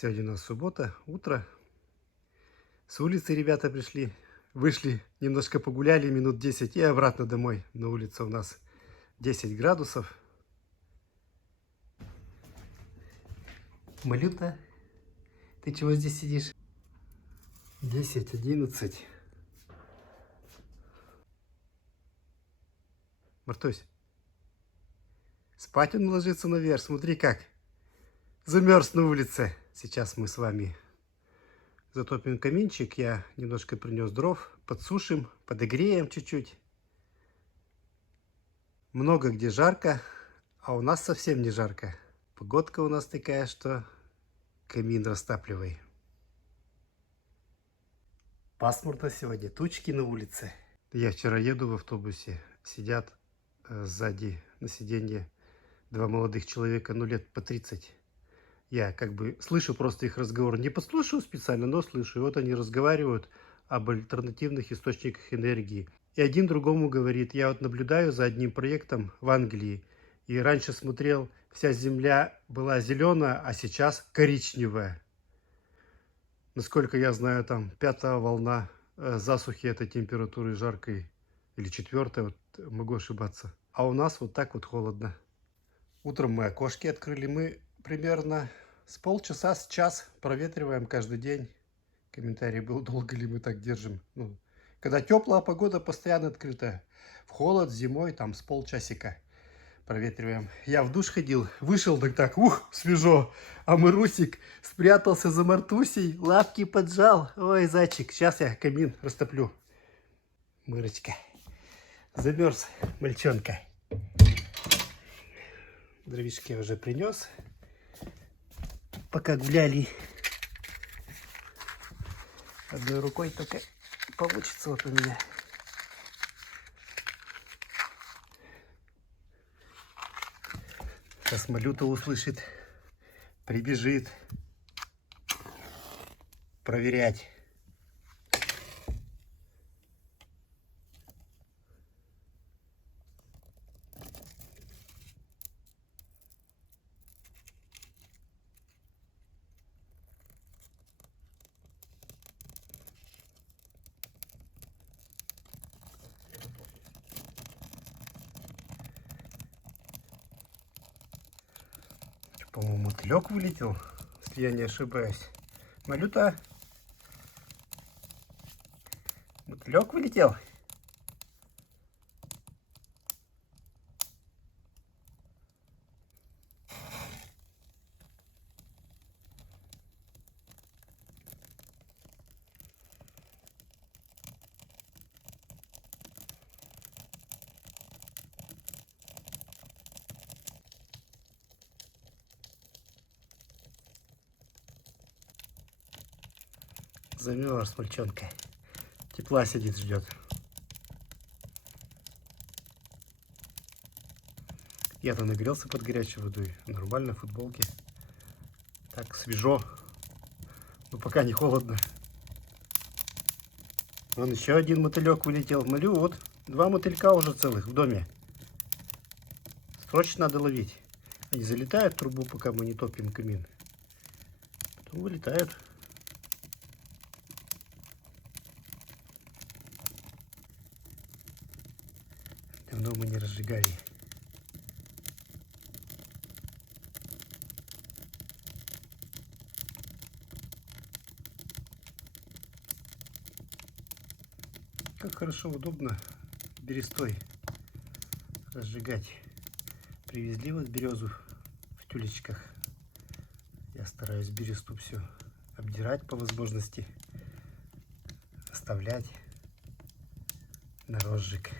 Сегодня у нас суббота, утро. С улицы ребята пришли. Вышли, немножко погуляли, минут 10 и обратно домой. На улице у нас 10 градусов. Малюта, ты чего здесь сидишь? 10, 11. Мартусь, спать он ложится наверх. Смотри как. Замерз на улице. Сейчас мы с вами затопим каминчик. Я немножко принес дров. Подсушим, подогреем чуть-чуть. Много где жарко, а у нас совсем не жарко. Погодка у нас такая, что камин растапливай. Пасмурно сегодня, тучки на улице. Я вчера еду в автобусе, сидят сзади на сиденье два молодых человека, ну лет по 30. Я как бы слышу просто их разговор, не подслушиваю специально, но слышу. И вот они разговаривают об альтернативных источниках энергии. И один другому говорит, я вот наблюдаю за одним проектом в Англии, и раньше смотрел, вся земля была зеленая, а сейчас коричневая. Насколько я знаю, там 5-я волна засухи этой температуры жаркой, или 4-я, вот, могу ошибаться. А у нас вот так вот холодно. Утром мы окошки открыли, мы примерно с полчаса, с час проветриваем каждый день. Комментарий был, долго ли мы так держим. Ну, когда теплая погода, постоянно открытая. В холод зимой там с полчасика проветриваем. Я в душ ходил, вышел так, свежо. А Марусик спрятался за Мартусей, лапки поджал. Ой, зайчик, сейчас я камин растоплю. Мырочка, замерз мальчонка. Дровишки я уже принес. Пока гуляли. Одной рукой только получится вот у меня. Сейчас Малюта услышит, прибежит проверять. По-моему, мотылек вылетел, если я не ошибаюсь. Малюта, мотылек вылетел. Замерз мальчонка. Тепла сидит, ждет. Я-то нагрелся под горячей водой. Нормально, в футболке. Так, свежо. Но пока не холодно. Вон еще один мотылек вылетел. Малю, вот 2 мотылька уже целых в доме. Срочно надо ловить. Они залетают в трубу, пока мы не топим камин. Потом вылетают. Давно мы не разжигали. Как хорошо, удобно берестой разжигать. Привезли вот березу в тюлечках. Я стараюсь бересту все обдирать по возможности, оставлять на розжиг.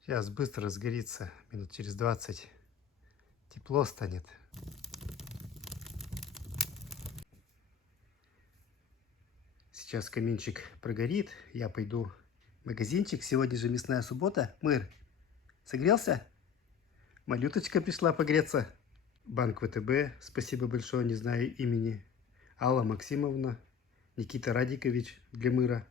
Сейчас быстро сгорится, минут через 20. Тепло станет. Сейчас каминчик прогорит, я пойду в магазинчик. Сегодня же мясная суббота. Мыр, согрелся? Малюточка пришла погреться. Банк ВТБ, спасибо большое, не знаю имени. Алла Максимовна, Никита Радикович для Мыра.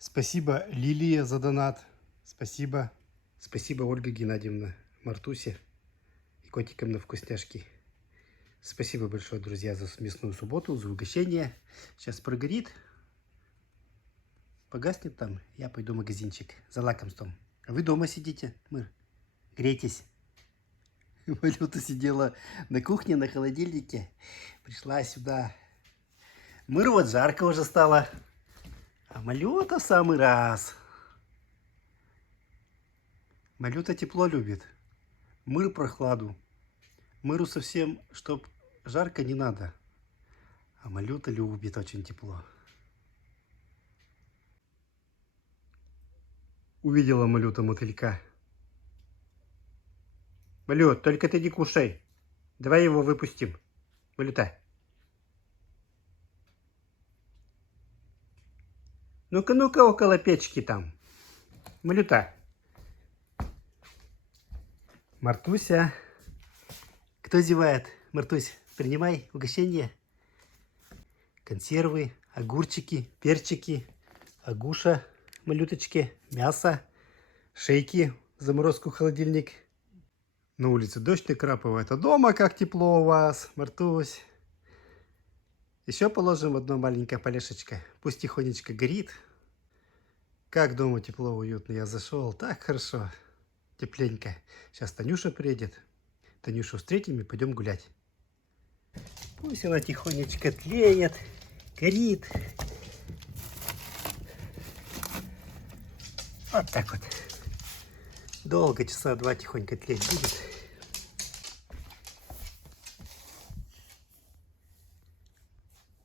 Спасибо, Лилия, за донат. Спасибо. Спасибо, Ольга Геннадьевна, Мартусе и котикам на вкусняшки. Спасибо большое, друзья, за мясную субботу, за угощение. Сейчас прогорит, погаснет там, я пойду в магазинчик за лакомством. А вы дома сидите, Мыр, грейтесь. Малюта сидела на кухне, на холодильнике. Пришла сюда. Мыр вот жарко уже стало. А Малюта в самый раз. Малюта тепло любит. Мыр прохладу. Мыру совсем, чтоб жарко, не надо. А Малюта любит очень тепло. Увидела Малюта мотылька. Малют, только ты не кушай. Давай его выпустим. Малюта. Ну-ка, ну-ка, около печки там. Малюта. Мартуся. Кто зевает? Мартусь, принимай угощение. Консервы, огурчики, перчики, агуша, малюточки, мясо, шейки, заморозку в холодильник. На улице дождь накрапывает, а дома как тепло у вас, Мартусь. Еще положим одно маленькое полешечко, пусть тихонечко горит. Как дома тепло, уютно, я зашел, так хорошо, тепленько. Сейчас Танюша приедет, Танюшу встретим и пойдем гулять. Пусть она тихонечко тлеет, горит. Вот так вот. Долго, часа два тихонько тлеть будет.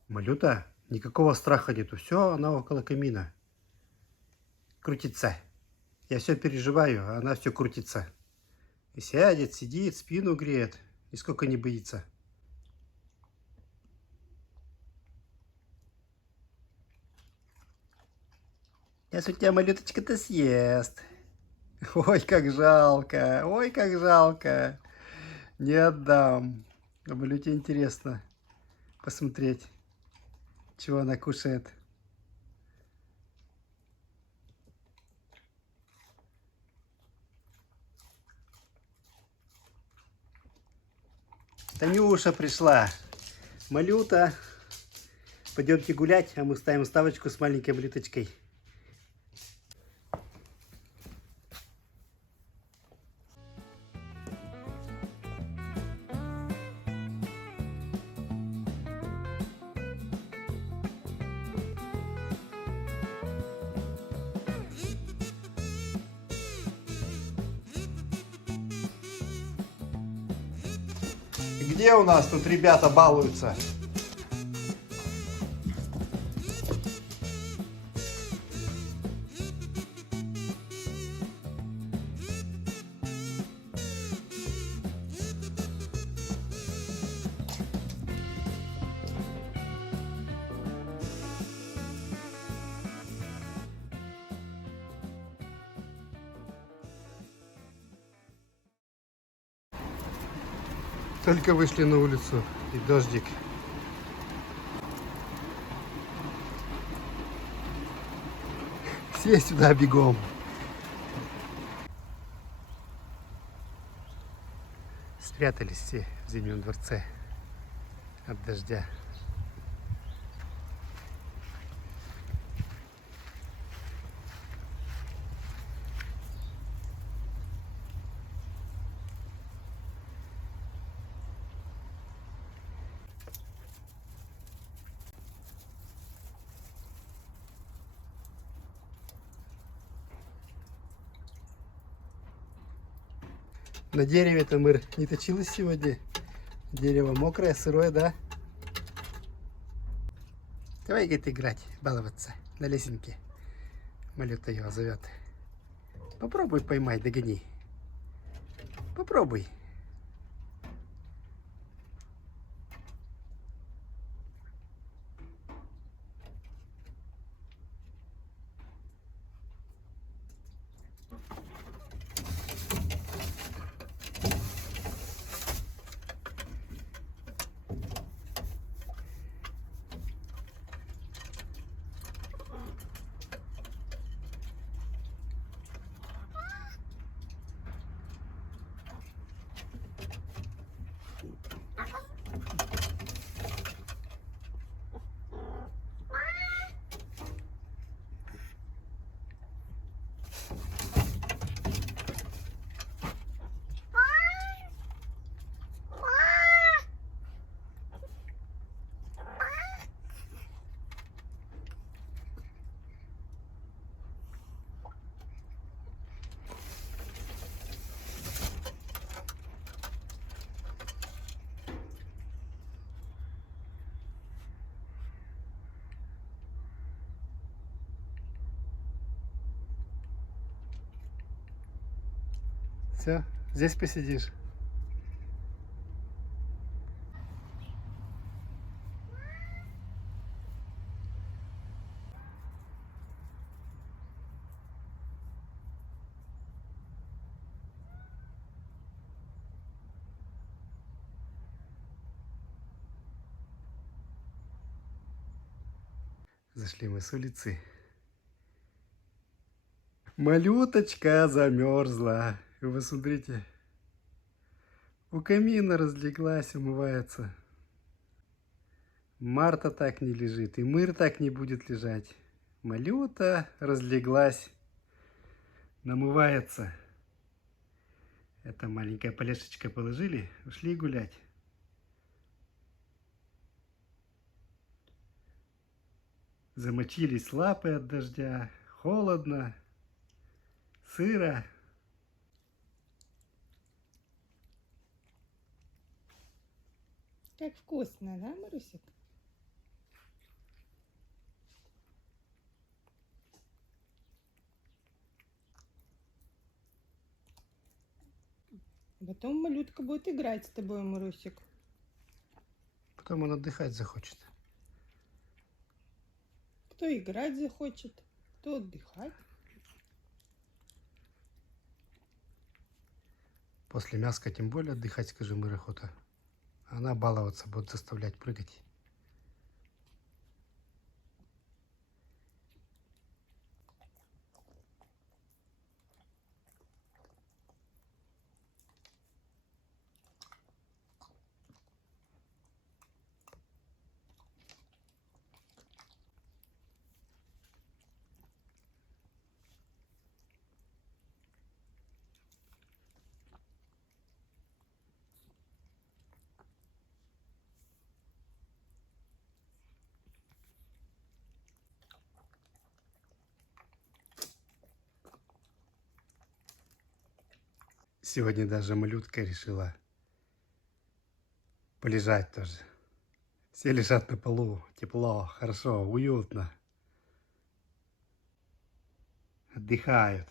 Малюта, никакого страха нету. Все, она около камина. Крутится. Я все переживаю, а она все крутится. И сядет, сидит, спину греет. Нисколько не боится. Сейчас у тебя малюточка-то съест. Ой, как жалко. Ой, как жалко. Не отдам. А Малюте интересно посмотреть, чего она кушает. Танюша пришла. Малюта. Пойдемте гулять, а мы ставим ставочку с маленькой Малюточкой. Где у нас тут ребята балуются? Только вышли на улицу, и дождик. Все сюда бегом. Спрятались все в Зимнем дворце от дождя. На дереве-то Мыр не точилась сегодня. Дерево мокрое, сырое, да? Давай, говорит, играть, баловаться на лесенке. Малюта его зовет. Попробуй поймать, догони. Попробуй. Все, здесь посидишь. Зашли мы с улицы. Малюточка замерзла. И вы смотрите, у камина разлеглась, умывается. Марта так не лежит, и Мыр так не будет лежать. Малюта разлеглась, намывается. Это маленькая полешечка положили, ушли гулять. Замочились лапы от дождя, холодно, сыро. Как вкусно, да, Марусик? Потом малютка будет играть с тобой, Марусик. Потом он отдыхать захочет. Кто играть захочет, кто отдыхать. После мяска тем более отдыхать, скажи, Мыр, охота. Она баловаться будет заставлять прыгать. Сегодня даже малютка решила полежать тоже. Все лежат на полу, тепло, хорошо, уютно. Отдыхают.